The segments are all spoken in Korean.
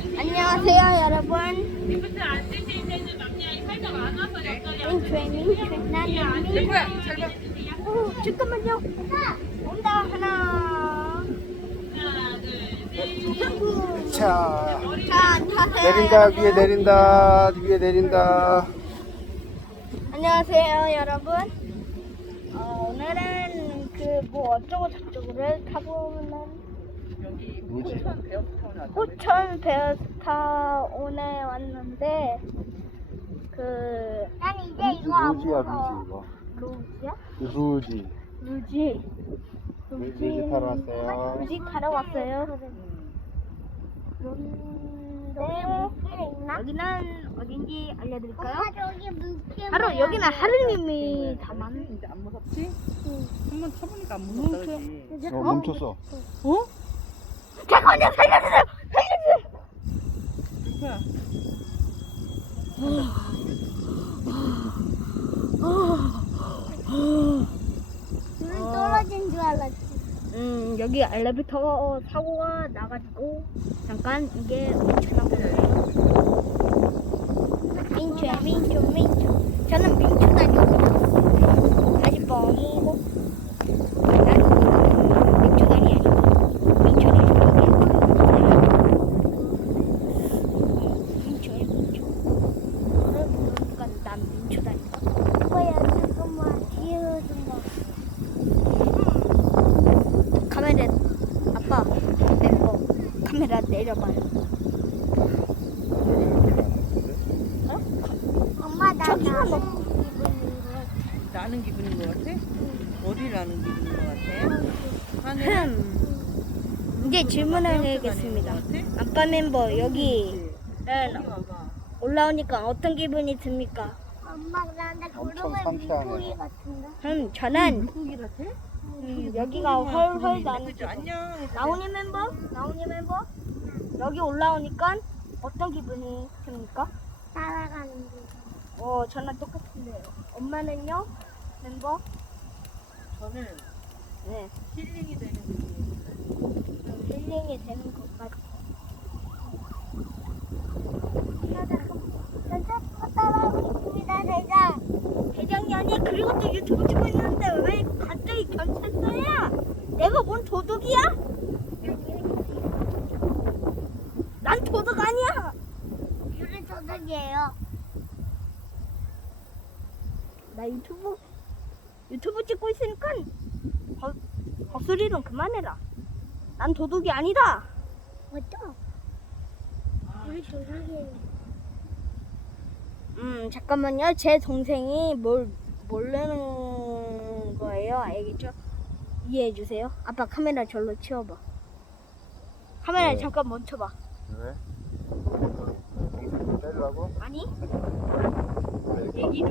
안녕하세요 여러분. 나는 민트 오 잠깐만요. 온다 하나. 자, 자 내린다, 위에 내린다, 위에 내린다. 안녕하세요 여러분. 어, 오늘은 그 뭐 어쩌고 저쩌고를 타보는 뭐지? 호천 베어스타온에 왔는데 그 난 이제 이거 루지야, 루지, 이거. 루지야? 루지. 루지 루지 타러 왔어요. 루지 타러 왔어요 그런데 여기는 어딘지 알려드릴까요? 바로 여기는 하루님이 담은 이제 안 무섭지? 한번 쳐보니까 안 무섭다? 어, 멈췄어. 어? 잠깐만요 살려주세요 살려주세요? 불 떨어진 줄 알았지. 음 여기 엘리베이터 사고가 나가지고 잠깐 이게 엄청난 거예요. 민초야 민초 민초. 저는 민초 다니고 다시 뻥이고 나는 민초 다니 아니고 민초를 민초야 민초. 너를 모르니까 난 민초 다니까. 오빠야 잠깐만 뒤에 좀 봐. 카메라 아빠 내거 카메라 내려봐요. 나 저기가 너무 나는 기분인 것 같아? 어디 나는 기분인 것 같아? 하늘? 흠. 이제 질문을 해야겠습니다. 아빠 멤버 여기는 와봐. 올라오니까 어떤 기분이 듭니까? 엄마 나한테 엄청 구름에 상쾌하네요. 물고기 같은데? 음 저는 물고기 같아? 음, 여기가 훨훨 나는? 안녕. 나훈이 멤버 나훈이 멤버 여기 올라오니까 어떤 기분이 듭니까? 따라가는 중. 어 저는 똑같은데요. 엄마는요 멤버 저는 네. 힐링이 되는 기분이에요. 좀 힐링이 되는 것 같아요. 전차 따라가고 있습니다, 대장. 대장이 아니야. 그리고 또 유튜브 찍고 있는데 왜 갑자기 경찰서야? 내가 뭔 도둑이야? 난 도둑 아니야. 유리 도둑이에요. 나 유튜브 유튜브 찍고 있으니까 거, 거스리는 그만해라. 난 도둑이 아니다. 맞죠? 유리 도둑이에요. 음 잠깐만요. 제 동생이 뭘 모르는 거예요. 알겠죠? 이해해 주세요. 아빠 카메라 절로 치워봐. 카메라 네. 잠깐 멈춰봐. 왜? 동생 때리라고? 아니. 이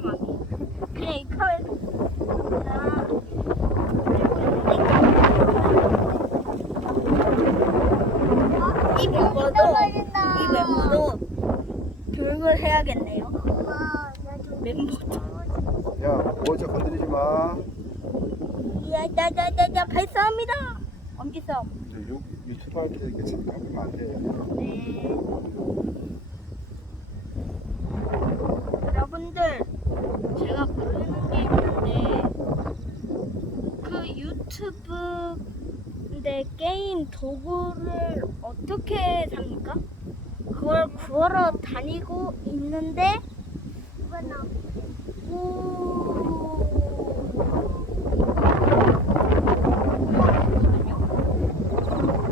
카메라. 이 멤버도. 이 멤버도 교육을 해야겠네요. 멤버도. 야, 모자 건드리지 마. 야야야야야 발사합니다. 엄지 싸움. 저 유, 유튜브 할 때 이렇게 하면 안 돼. 네. 여러분들 제가 모르는 게 있는데 그 유튜브인데 게임 도구를 어떻게 삽니까? 그걸 구하러 다니고 있는데 오...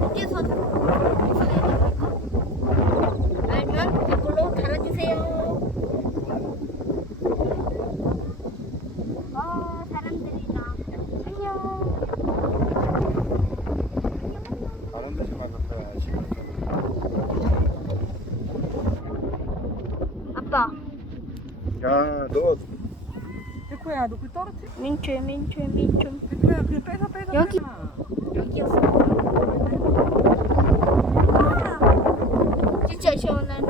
어디서 사야 됩니까? 알면 댓글로 달아주세요. 어, 사람들이다. 안녕. 다른 데서만 갔다 시간 있잖아. 아빠, 야, 너 데코야, 너 그 떨어뜨려? 민초, 민초, 민초. 데코야, 그냥 빼서 빼서. 여기. 빼라. 여기였어. 진짜 시원하네.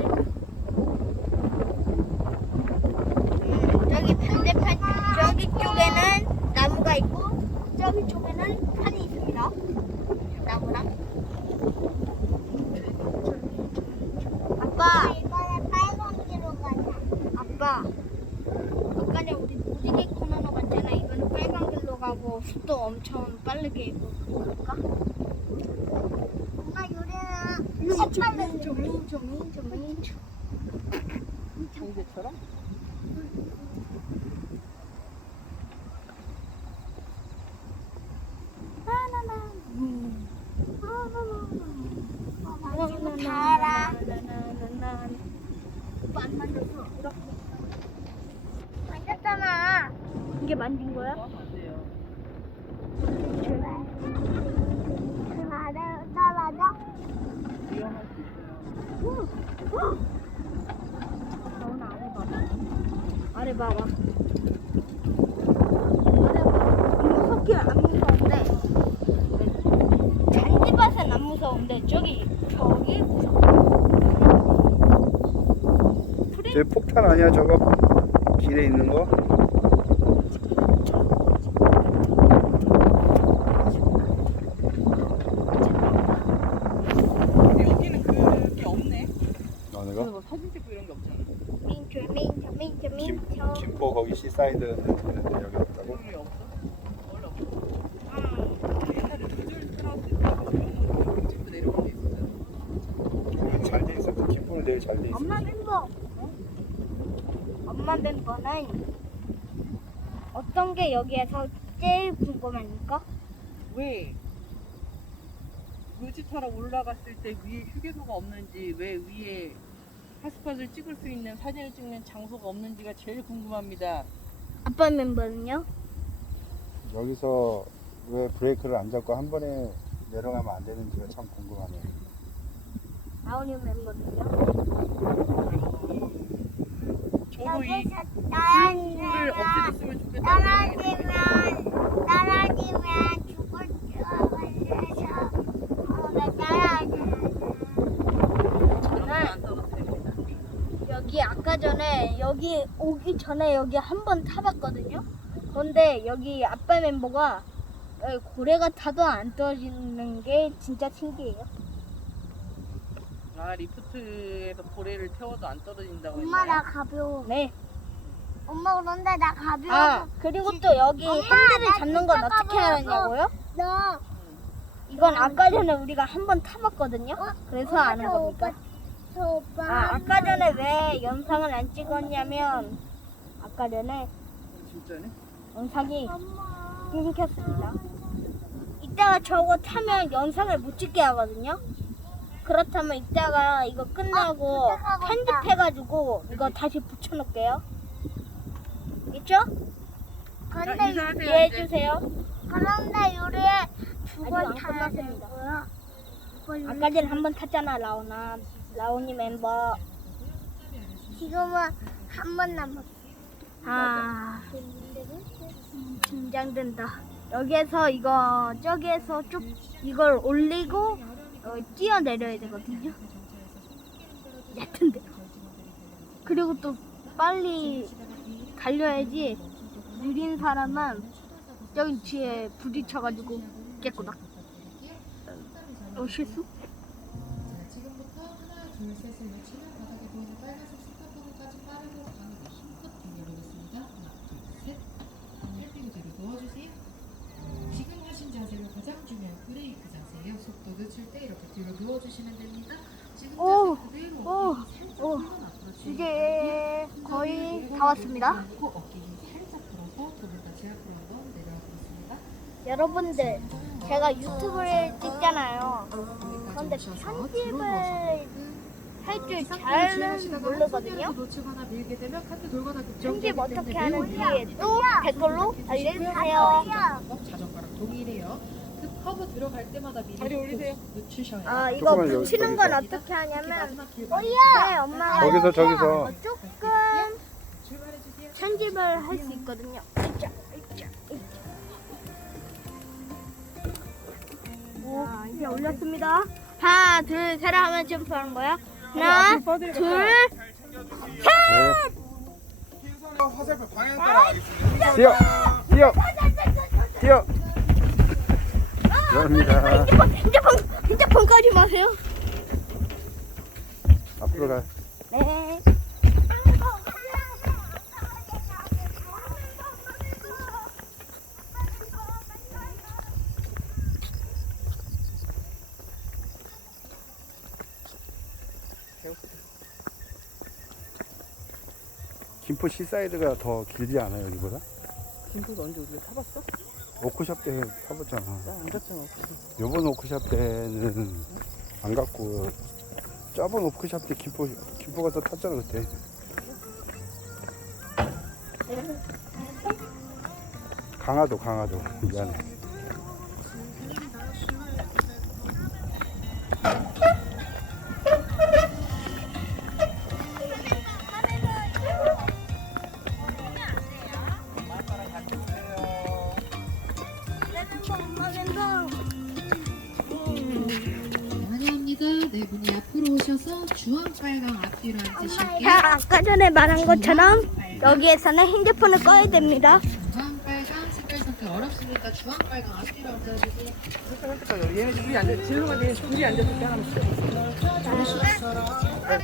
음, 저기 반대편, 저기 쪽에는 나무가 있고, 저기 쪽에는 산이 있습니다. 나무랑. 뭐 속도 엄청 빠르게 볼까? 엄마 요리는 색깔은 조민 조민 조민 조. 경제처럼? 나나나. 이거 다 알아. 나나나나나. 오빠 안 만졌어. 이렇게. 만졌잖아. 이게 만진 거야? 안 돼요. 맞아, 나 맞아. 위험할 수 있어요. 아래 봐봐. 아래 봐봐. 무섭게 안 무서운데. 잔디밭은 안 무서운데 저기 저기 무서워. 저 폭탄 아니야 저거 길에 있는 거? 근데 여기는 그게 없네. 어느 그래서 거? 뭐 사진 찍고 이런 게 없잖아. 민초 민초 민초 김, 민초. 김포 거기 시사이드는 있는데 여기 없다고? 그런 게 없어? 원래 없어. 응. 옛날에 디젤 트라우스 있다고 그런 거 찍 고 내려온 게 있었어요. 잘돼 있어 김포는 되게 잘돼 있어 엄마 멤버. 엄마 멤버는 어떤 게 여기에서 제일 궁금합니까? 왜? 묘지 타러 올라갔을 때 위에 휴게소가 없는지 왜 위에 핫스팟을 찍을 수 있는 사진을 찍는 장소가 없는지가 제일 궁금합니다. 아빠 멤버는요? 여기서 왜 브레이크를 안 잡고 한 번에 내려가면 안 되는지가 참 궁금하네 아우니 멤버는요? 저도 이 떨어지면, 없애줬으면 좋겠다는 생각이 떨어지면, 떨어지면 죽을 줄 알아서, 어, 나 떨어져. 아무도 안 떨어뜨립니다. 여기 아까 전에 여기 오기 전에 여기 한 번 타봤거든요. 그런데 여기 아빠 멤버가 여기 고래가 타도 안 떨어지는 게 진짜 신기해요. 아 리프트에서 고래를 태워도 안 떨어진다고 엄마 했나요? 나 가벼워. 네. 엄마 그런데 나 가벼워. 아 그리고 또 여기 엄마, 핸들을 나 잡는 건 진짜 어떻게. 하느냐고요? 너 이건 아까 전에 우리가 한 번 타봤거든요. 그래서 아는 저 겁니까? 오빠, 저 오빠. 아 아까 전에 왜 영상을 안 찍었냐면 아까 전에 진짜네? 영상이. 끊겼습니다. 이따가 저거 타면 영상을 못 찍게 하거든요. 그렇다면 이따가 이거 끝나고 아. 편집해가지고 이거 다시 붙여놓을게요. 있죠? 근데 자, 인사하세요. 이해해주세요. 그런데 요리에 두 아직 번안 타야 끝났습니다. 되고요. 그걸 아까 전에 한 번 탔잖아, 라오나. 라오니 멤버. 지금은 한 번 남았어. 아, 긴장된다. 여기에서 이거, 저기에서 쭉 이걸 올리고 어, 뛰어내려야 되거든요. 얕은데. 그리고 또 빨리 달려야지 느린 사람은 저기 뒤에 부딪혀가지고 깨꾸다. 어, 실수? 지금부터 하나, 둘, 셋을 외치면 바닥에 보이는 빨간색 스탑번호까지 빠르고 강하게 힘껏 달려보겠습니다. 하나, 둘, 셋. 팔 삐고 뒤로 누워주세요. 지금 하신 자세로 가장 중요한 브레이크 자세예요. 늦출 때 이렇게 뒤로 누워주시면 됩니다. 지금 오, 자세 그대로 오, 어깨 살짝 오. 앞으로 이제 거의 다 왔습니다. 고 어깨 힘 살짝 풀어서 두분 다시 앞으로 한번 내려와 보겠습니다. 여러분들, 제가 유튜브를 찍잖아요. 그런데 편집을 뒤로 누워주세요. 할줄 상태를 잘 모르거든요. 손으로 놓치거나 밀게 되면 카드 돌거나 편집 어떻게 하는지 또 댓글로 알려주세요. 자전거랑 동일해요. 그 커브 들어갈 때마다 미리 다리 올리세요. 돼요. 아, 이거 조금만 여기- 붙이는 건 여기서. 어떻게 하냐면 마지막 길 네, 엄마가 저기서 저기서 조금 출발해 주세요. 편집을 할 수 있거든요. 으쌰, 으쌰, 으쌰. 자, 이제 올렸습니다. 하나, 둘, 셋 하면 점프하는 거야. 하나, 둘, 셋! 네. 흰선의 화살표 방향 따라 가겠습니다. 뛰어 뛰어 뛰어 감사합니다. 핸드폰, 핸드폰, 핸드폰 꺼지 마세요. 앞으로 가. 네. 김포 시사이드가 더 길지 않아요 여기보다? 김포도 언제 우리가 타봤어? 워크숍 때 타봤잖아. 나안 갔잖아. 요번 워크숍 때는 안 갔고 저번 워크숍 때 김포 김포 가서 탔잖아 그때. 강화도 강화도 미안해. 네, 앞으로 오셔서 주황 빨강 앞뒤로 앉으실게요. 자, 아까 전에 말한 것처럼 여기에서는 핸드폰을 꺼야 됩니다. 주황 빨강 색깔 선택 어렵습니까? 주황 빨강 앞뒤로 앉아주세요. 얘네 둘이 앉아, 진로가 얘 둘이 앉았을 때 하나씩.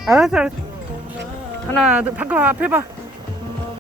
알았어, 알았어. 하나, 둘, 잠깐 앞에 봐.